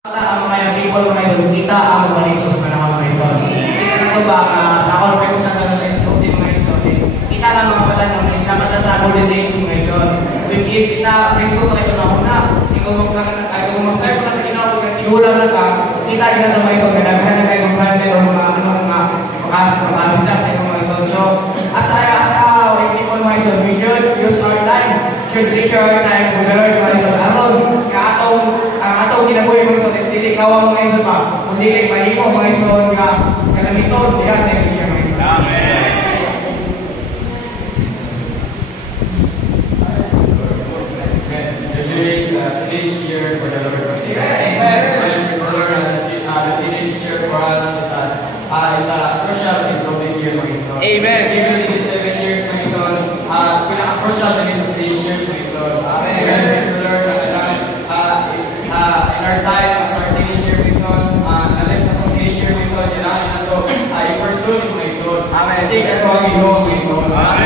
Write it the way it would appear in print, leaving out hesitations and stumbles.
Ang mga people mga idol, kita ang mga iso sa panahon mga idol. Ito ba, sa ako kayo sa tanong sa din mga idol, kita lang mga patanong is dapat na sa golden days mga idol. Which is, kita, Kristo mga idol na una, kung mag-serve ka sa ginawag at iulam na ka, kita kita na mga idol, kadaghan na kayo mag-branded o mga makasisap sa mga idol. So, as our people mga idol, we should use our time, should reach our time, mga idol, aron, atong ginabuhi mga idol, dili kawa mga idol pa, kung dili mahimo mga idol nga kalamiton, diha sa iglesia mga idol. Amen. Usually, teenage year for the Lord. Amen. The teenage year for us is a crucial and golden year for his son. Amen. Even in the 7 years for his son, pinaka-crucial na sa teenage year for his son. Amen. Praise the Lord. In our time, as our teenage year for his son, nalim sa teenage year for his son, kailangan na ito, i-pursue ni his son. Amen. Take it from his son. Amen.